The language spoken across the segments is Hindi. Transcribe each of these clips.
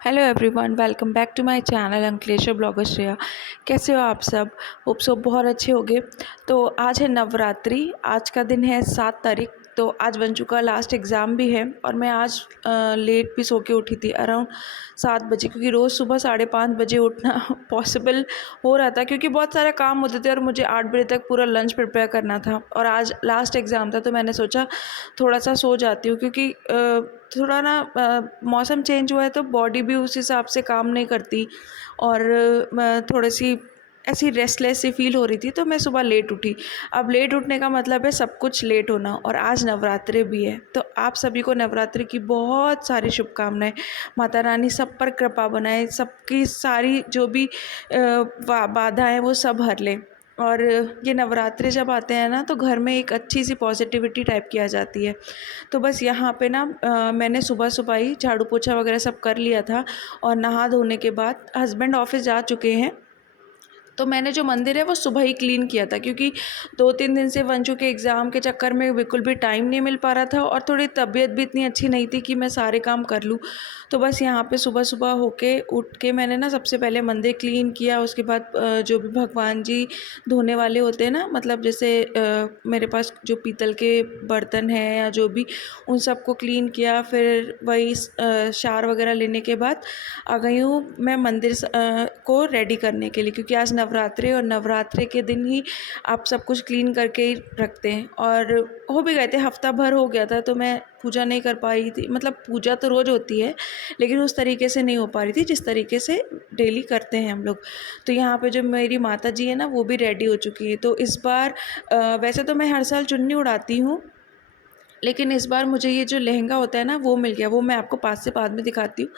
Hello everyone, welcome back to my channel Ankleshwar blogger Shreya. कैसे हो आप सब? होप सब बहुत अच्छे होंगे। तो आज है नवरात्रि, आज का दिन है 7 तारीख। तो आज वंशु का लास्ट एग्ज़ाम भी है और मैं आज लेट भी सो के उठी थी अराउंड 7 बजे, क्योंकि रोज़ सुबह 5:30 बजे उठना पॉसिबल हो रहा था क्योंकि बहुत सारे काम होते थे और मुझे 8 बजे तक पूरा लंच प्रिपेयर करना था और आज लास्ट एग्ज़ाम था। तो मैंने सोचा थोड़ा सा सो जाती हूँ क्योंकि थोड़ा ना मौसम चेंज हुआ है तो बॉडी भी उस हिसाब से काम नहीं करती और थोड़ी सी ऐसी रेस्टलेस सी फील हो रही थी। तो मैं सुबह लेट उठी। अब लेट उठने का मतलब है सब कुछ लेट होना, और आज नवरात्रि भी है। तो आप सभी को नवरात्रि की बहुत सारी शुभकामनाएं। माता रानी सब पर कृपा बनाए, सबकी सारी जो भी बाधाएं हैं वो सब हर ले। और ये नवरात्रि जब आते हैं ना तो घर में एक अच्छी सी पॉजिटिविटी टाइप की आ जाती है। तो बस यहाँ पे ना मैंने सुबह सुबह ही झाड़ू पोछा वगैरह सब कर लिया था और नहा धोने के बाद हस्बैंड ऑफिस जा चुके हैं। तो मैंने जो मंदिर है वो सुबह ही क्लीन किया था क्योंकि 2-3 दिन से वंशु के एग्ज़ाम के चक्कर में बिल्कुल भी टाइम नहीं मिल पा रहा था और थोड़ी तबीयत भी इतनी अच्छी नहीं थी कि मैं सारे काम कर लूँ। तो बस यहाँ पे सुबह सुबह होके उठ के मैंने ना सबसे पहले मंदिर क्लीन किया। उसके बाद जो भी भगवान जी धोने वाले होते हैं ना, मतलब जैसे मेरे पास जो पीतल के बर्तन हैं या जो भी, उन सबको क्लीन किया। फिर वही शार वगैरह लेने के बाद आ गई हूँ मैं मंदिर को रेडी करने के लिए, क्योंकि आज नवरात्रि और नवरात्रि के दिन ही आप सब कुछ क्लीन करके ही रखते हैं। और हो भी गए थे, हफ्ता भर हो गया था तो मैं पूजा नहीं कर पा रही थी। मतलब पूजा तो रोज़ होती है लेकिन उस तरीके से नहीं हो पा रही थी जिस तरीके से डेली करते हैं हम लोग। तो यहाँ पे जो मेरी माता जी है ना वो भी रेडी हो चुकी है। तो इस बार वैसे तो मैं हर साल चुन्नी उड़ाती हूँ, लेकिन इस बार मुझे ये जो लहंगा होता है ना वो मिल गया। वो मैं आपको पास से बाद में दिखाती हूँ।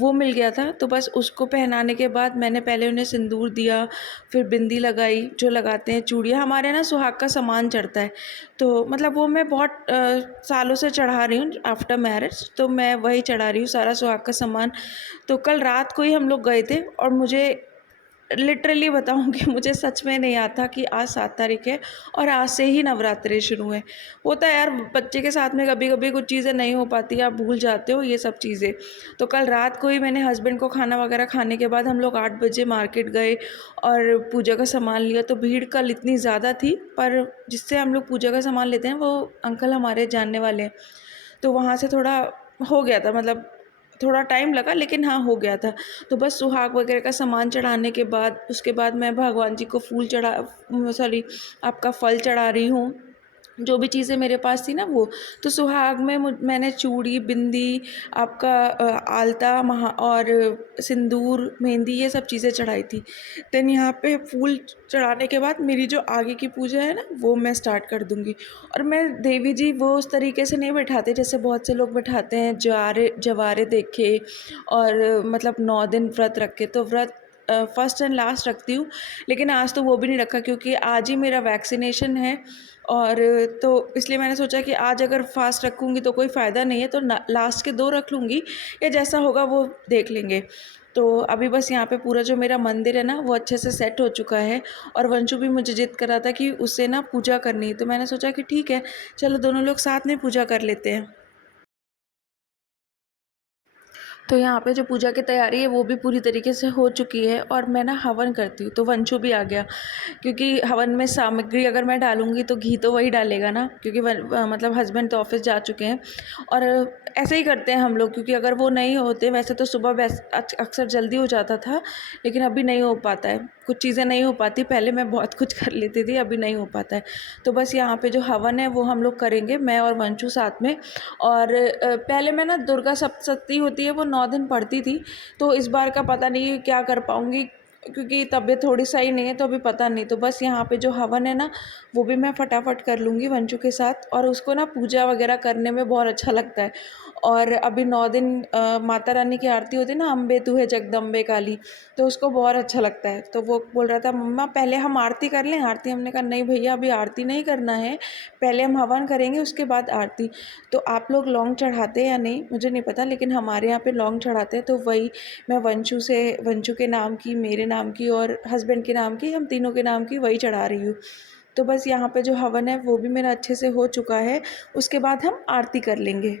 वो मिल गया था तो बस उसको पहनाने के बाद मैंने पहले उन्हें सिंदूर दिया, फिर बिंदी लगाई, जो लगाते हैं चूड़ियाँ। हमारे यहाँ ना सुहाग का सामान चढ़ता है, तो मतलब वो मैं बहुत सालों से चढ़ा रही हूँ आफ्टर मैरिज। तो मैं वही चढ़ा रही हूँ सारा सुहाग का सामान। तो कल रात को ही हम लोग गए थे और मुझे लिटरली बताऊँ कि मुझे सच में नहीं आता कि आज 7 तारीख है और आज से ही नवरात्रि शुरू है। होता है यार, बच्चे के साथ में कभी कभी कुछ चीज़ें नहीं हो पाती, आप भूल जाते हो ये सब चीज़ें। तो कल रात को ही मैंने हस्बैंड को खाना वगैरह खाने के बाद हम लोग 8 बजे मार्केट गए और पूजा का सामान लिया। तो भीड़ कल इतनी ज़्यादा थी, पर जिससे हम लोग पूजा का सामान लेते हैं वो अंकल हमारे जानने वाले हैं। तो वहाँ से थोड़ा हो गया था, मतलब थोड़ा टाइम लगा लेकिन हाँ हो गया था। तो बस सुहाग वगैरह का सामान चढ़ाने के बाद उसके बाद मैं भगवान जी को फूल चढ़ा सॉरी आपका फल चढ़ा रही हूँ, जो भी चीज़ें मेरे पास थी ना वो। तो सुहाग में मैंने चूड़ी, बिंदी, आपका आलता महा और सिंदूर, मेहंदी, ये सब चीज़ें चढ़ाई थी। देन यहाँ पे फूल चढ़ाने के बाद मेरी जो आगे की पूजा है ना वो मैं स्टार्ट कर दूँगी। और मैं देवी जी वो उस तरीके से नहीं बैठाते जैसे बहुत से लोग बैठाते हैं, जवारे देखे और मतलब 9 दिन व्रत रखे। तो व्रत फर्स्ट एंड लास्ट रखती हूँ, लेकिन आज तो वो भी नहीं रखा क्योंकि आज ही मेरा वैक्सीनेशन है। और तो इसलिए मैंने सोचा कि आज अगर फास्ट रखूँगी तो कोई फ़ायदा नहीं है, तो लास्ट के 2 रख लूँगी, या जैसा होगा वो देख लेंगे। तो अभी बस यहाँ पे पूरा जो मेरा मंदिर है ना वो अच्छे से सेट हो चुका है। और वंशु भी मुझे जिद कर रहा था कि उससे ना पूजा करनी है, तो मैंने सोचा कि ठीक है, चलो दोनों लोग साथ में पूजा कर लेते हैं। तो यहाँ पे जो पूजा की तैयारी है वो भी पूरी तरीके से हो चुकी है और मैं ना हवन करती हूँ। तो वंशु भी आ गया, क्योंकि हवन में सामग्री अगर मैं डालूँगी तो घी तो वही डालेगा ना, क्योंकि मतलब हस्बैंड तो ऑफिस जा चुके हैं। और ऐसे ही करते हैं हम लोग, क्योंकि अगर वो नहीं होते, वैसे तो सुबह अक्सर जल्दी हो जाता था लेकिन अभी नहीं हो पाता है, कुछ चीज़ें नहीं हो पाती। पहले मैं बहुत कुछ कर लेती थी, अभी नहीं हो पाता है। तो बस यहाँ पे जो हवन है वो हम लोग करेंगे, मैं और वंशु साथ में। और पहले मैं ना दुर्गा सप्तशती होती है वो 9 दिन पढ़ती थी। तो इस बार का पता नहीं क्या कर पाऊँगी, क्योंकि तबीयत थोड़ी सही नहीं है तो अभी पता नहीं। तो बस यहाँ पे जो हवन है ना वो भी मैं फटाफट कर लूँगी वंशु के साथ, और उसको ना पूजा वगैरह करने में बहुत अच्छा लगता है। और अभी 9 दिन माता रानी की आरती होती है ना, अम्बे तू है जगदम्बे काली, तो उसको बहुत अच्छा लगता है। तो वो बोल रहा था मम्मा पहले हम आरती कर लें आरती। हमने कहा नहीं भैया, अभी आरती नहीं करना है, पहले हम हवन करेंगे उसके बाद आरती। तो आप लोग लौंग चढ़ाते हैं या नहीं मुझे नहीं पता, लेकिन हमारे यहाँ पे लौंग चढ़ाते हैं। तो वही मैं वंशु के नाम की, मेरे नाम की और हस्बैंड के नाम की, हम तीनों के नाम की वही चढ़ा रही हूँ। तो बस यहाँ पे जो हवन है वो भी मेरा अच्छे से हो चुका है, उसके बाद हम आरती कर लेंगे।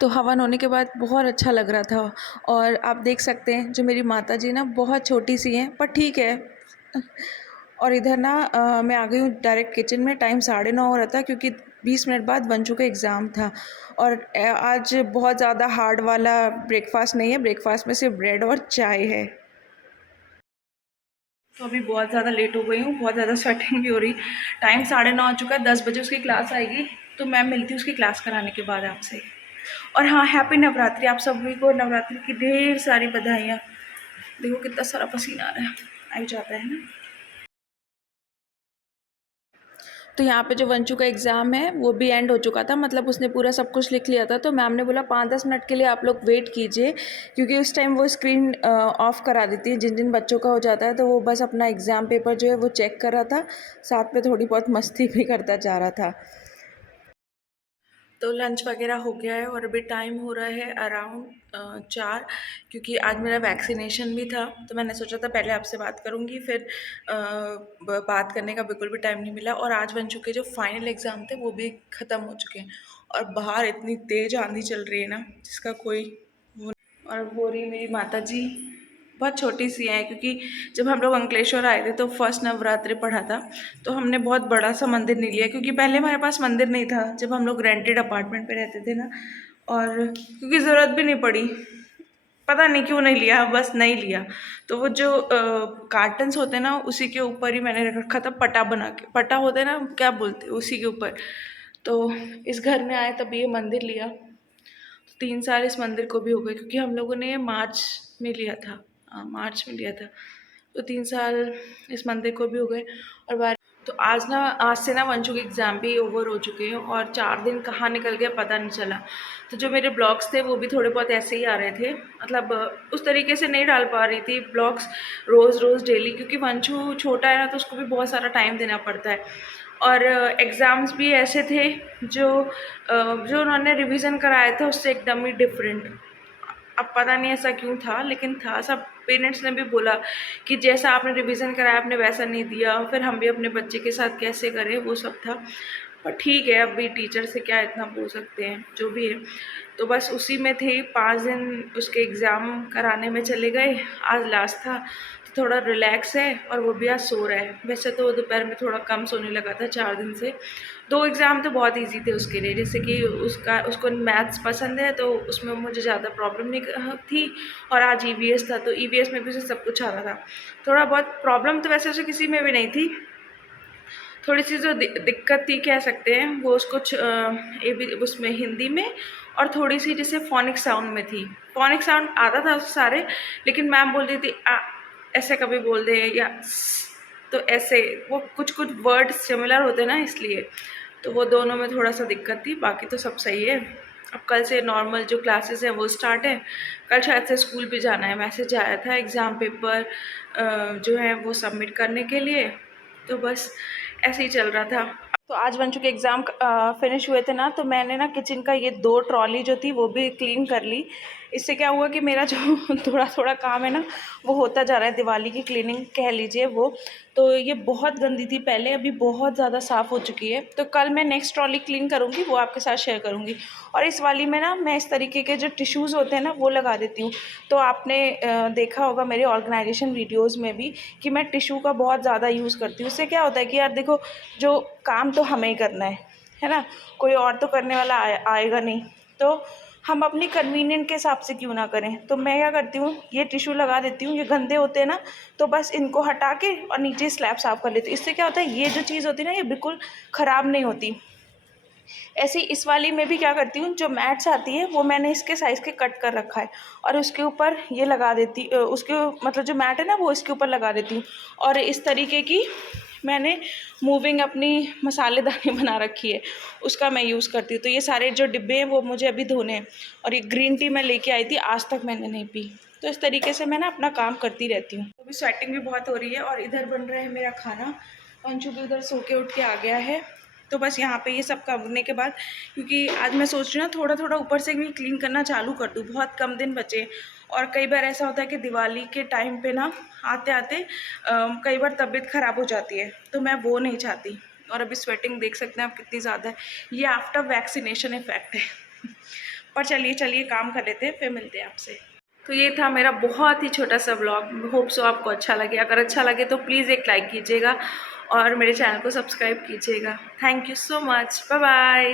तो हवन होने के बाद बहुत अच्छा लग रहा था। और आप देख सकते हैं जो मेरी माता जी ना बहुत छोटी सी हैं, पर ठीक है। और इधर ना मैं आ गई हूँ डायरेक्ट किचन में। टाइम 9:30 हो रहा था क्योंकि 20 मिनट बाद वंशु का एग्ज़ाम था। और आज बहुत ज़्यादा हार्ड वाला ब्रेकफास्ट नहीं है, ब्रेकफास्ट में सिर्फ ब्रेड और चाय है। तो अभी बहुत ज़्यादा लेट हो गई हूँ, बहुत ज़्यादा स्वेटिंग भी हो रही। टाइम 9:30 हो चुका है, 10 बजे उसकी क्लास आएगी, तो मैं मिलती हूँ उसकी क्लास कराने के बाद आपसे। और हाँ, हैप्पी नवरात्रि आप सभी को, नवरात्रि की ढेर सारी बधाइयाँ। देखो कितना सारा पसीना आ रहा है, आ जाता है ना। तो यहाँ पे जो वंशु का एग्ज़ाम है वो भी एंड हो चुका था, मतलब उसने पूरा सब कुछ लिख लिया था। तो मैम ने बोला 5-10 मिनट के लिए आप लोग वेट कीजिए, क्योंकि उस टाइम वो स्क्रीन ऑफ करा देती है जिन जिन बच्चों का हो जाता है। तो वो बस अपना एग्ज़ाम पेपर जो है वो चेक कर रहा था, साथ में थोड़ी बहुत मस्ती भी करता जा रहा था। तो लंच वगैरह हो गया है और अभी टाइम हो रहा है अराउंड 4, क्योंकि आज मेरा वैक्सीनेशन भी था। तो मैंने सोचा था पहले आपसे बात करूँगी, फिर बात करने का बिल्कुल भी टाइम नहीं मिला। और आज बन चुके जो फाइनल एग्ज़ाम थे वो भी ख़त्म हो चुके हैं। और बाहर इतनी तेज़ आंधी चल रही है ना, जिसका कोई वो। और वो रही मेरी माता जी, बहुत छोटी सी हैं, क्योंकि जब हम लोग अंकलेश्वर आए थे तो फर्स्ट नवरात्रि पढ़ा था, तो हमने बहुत बड़ा सा मंदिर नहीं लिया, क्योंकि पहले हमारे पास मंदिर नहीं था जब हम लोग रेंटेड अपार्टमेंट पे रहते थे ना। और क्योंकि ज़रूरत भी नहीं पड़ी, पता नहीं क्यों नहीं लिया, बस नहीं लिया। तो वो जो कार्टन्स होते हैं ना, उसी के ऊपर ही मैंने रखा था, पटा बना के। पटा होता है ना, क्या बोलते हैं, उसी के ऊपर। तो इस घर में आए तभी ये मंदिर लिया। 3 साल इस मंदिर को भी हो गए, क्योंकि हम लोगों ने ये मार्च में लिया था। मार्च में लिया था, तो 3 साल इस मंदिर को भी हो गए। और बार तो आज से ना वंशु के एग्ज़ाम भी ओवर हो चुके हैं, और 4 दिन कहाँ निकल गया पता नहीं चला। तो जो मेरे ब्लॉग्स थे वो भी थोड़े बहुत ऐसे ही आ रहे थे, मतलब उस तरीके से नहीं डाल पा रही थी ब्लॉग्स रोज़ रोज़ डेली, क्योंकि वंशु छोटा है ना, तो उसको भी बहुत सारा टाइम देना पड़ता है। और एग्ज़ाम्स भी ऐसे थे जो उन्होंने रिवीजन कराए थे उससे एकदम ही डिफरेंट। अब पता नहीं ऐसा क्यों था, लेकिन था। सब पेरेंट्स ने भी बोला कि जैसा आपने रिवीजन कराया आपने वैसा नहीं दिया, फिर हम भी अपने बच्चे के साथ कैसे करें, वो सब था। पर ठीक है, अब भी टीचर से क्या इतना बोल सकते हैं, जो भी है। तो बस उसी में थे, 5 दिन उसके एग्ज़ाम कराने में चले गए। आज लास्ट था तो थोड़ा रिलैक्स है, और वो भी आज सो रहा है। वैसे तो दोपहर में थोड़ा कम सोने लगा था 4 दिन से। 2 एग्ज़ाम तो बहुत इजी थे उसके लिए, जैसे कि उसको मैथ्स पसंद है, तो उसमें मुझे ज़्यादा प्रॉब्लम नहीं थी। और आज ईवीएस था, तो ईवीएस में भी उसे सब कुछ आ रहा था। थोड़ा बहुत प्रॉब्लम तो वैसे उसे किसी में भी नहीं थी, थोड़ी सी जो दिक्कत थी कह सकते हैं, वो उसको उसमें हिंदी में, और थोड़ी सी जैसे फोनिक साउंड में थी। फोनिक साउंड आता था उसे सारे, लेकिन मैम बोल रही थी ऐसे कभी बोल दे, या तो ऐसे वो कुछ कुछ वर्ड सिमिलर होते हैं ना, इसलिए। तो वो दोनों में थोड़ा सा दिक्कत थी, बाकी तो सब सही है। अब कल से नॉर्मल जो क्लासेस हैं वो स्टार्ट है। कल शायद से स्कूल भी जाना है, मैसेज आया था एग्ज़ाम पेपर जो है वो सबमिट करने के लिए। तो बस ऐसे ही चल रहा था। तो आज बन चुके एग्ज़ाम फिनिश हुए थे ना, तो मैंने ना किचन का ये 2 ट्रॉली जो थी वो भी क्लीन कर ली। इससे क्या हुआ कि मेरा जो थोड़ा थोड़ा काम है ना, वो होता जा रहा है। दिवाली की क्लीनिंग कह लीजिए वो। तो ये बहुत गंदी थी पहले, अभी बहुत ज़्यादा साफ़ हो चुकी है। तो कल मैं नेक्स्ट ट्रॉली क्लीन करूँगी, वो आपके साथ शेयर करूँगी। और इस वाली में ना मैं इस तरीके के जो टिश्यूज़ होते हैं ना वो लगा देती हूँ। तो आपने देखा होगा मेरे ऑर्गेनाइजेशन वीडियोज़ में भी कि मैं टिश्यू का बहुत ज़्यादा यूज़ करती हूँ। उससे क्या होता है कि यार देखो, जो काम तो हमें ही करना है ना, कोई और तो करने वाला आएगा नहीं। तो हम अपनी कन्वीनियंट के हिसाब से क्यों ना करें। तो मैं क्या करती हूँ, ये टिश्यू लगा देती हूँ, ये गंदे होते हैं ना, तो बस इनको हटा के और नीचे स्लैब साफ़ कर लेती हूँ। इससे क्या होता है, ये जो चीज़ होती है ना, ये बिल्कुल ख़राब नहीं होती। ऐसे ही इस वाली में भी क्या करती हूँ, जो मैट्स आती है वो मैंने इसके साइज़ के कट कर रखा है, और उसके ऊपर ये लगा देती, उसके मतलब जो मैट है ना वो इसके ऊपर लगा देती हूँ। और इस तरीके की मैंने मूविंग अपनी मसालेदानी बना रखी है, उसका मैं यूज़ करती हूँ। तो ये सारे जो डिब्बे हैं वो मुझे अभी धोने हैं। और ये ग्रीन टी मैं लेके आई थी, आज तक मैंने नहीं पी। तो इस तरीके से मैं ना अपना काम करती रहती हूँ। अभी स्वेटिंग भी बहुत हो रही है। और इधर बन रहा है मेरा खाना। अंशु भी उधर सो के उठ के आ गया है। तो बस यहाँ पे ये सब करने के बाद, क्योंकि आज मैं सोच रही हूँ थोड़ा थोड़ा ऊपर से भी क्लीन करना चालू कर दूँ, बहुत कम दिन बचे। और कई बार ऐसा होता है कि दिवाली के टाइम पे ना आते आते कई बार तबीयत ख़राब हो जाती है, तो मैं वो नहीं चाहती। और अभी स्वेटिंग देख सकते हैं आप कितनी ज़्यादा है, ये आफ्टर वैक्सीनेशन इफेक्ट है। पर चलिए चलिए काम कर लेते हैं, फिर मिलते हैं आपसे। तो ये था मेरा बहुत ही छोटा सा व्लॉग, होप सो आपको अच्छा लगे। अगर अच्छा लगे तो प्लीज़ एक लाइक कीजिएगा और मेरे चैनल को सब्सक्राइब कीजिएगा। Thank you so much, bye bye.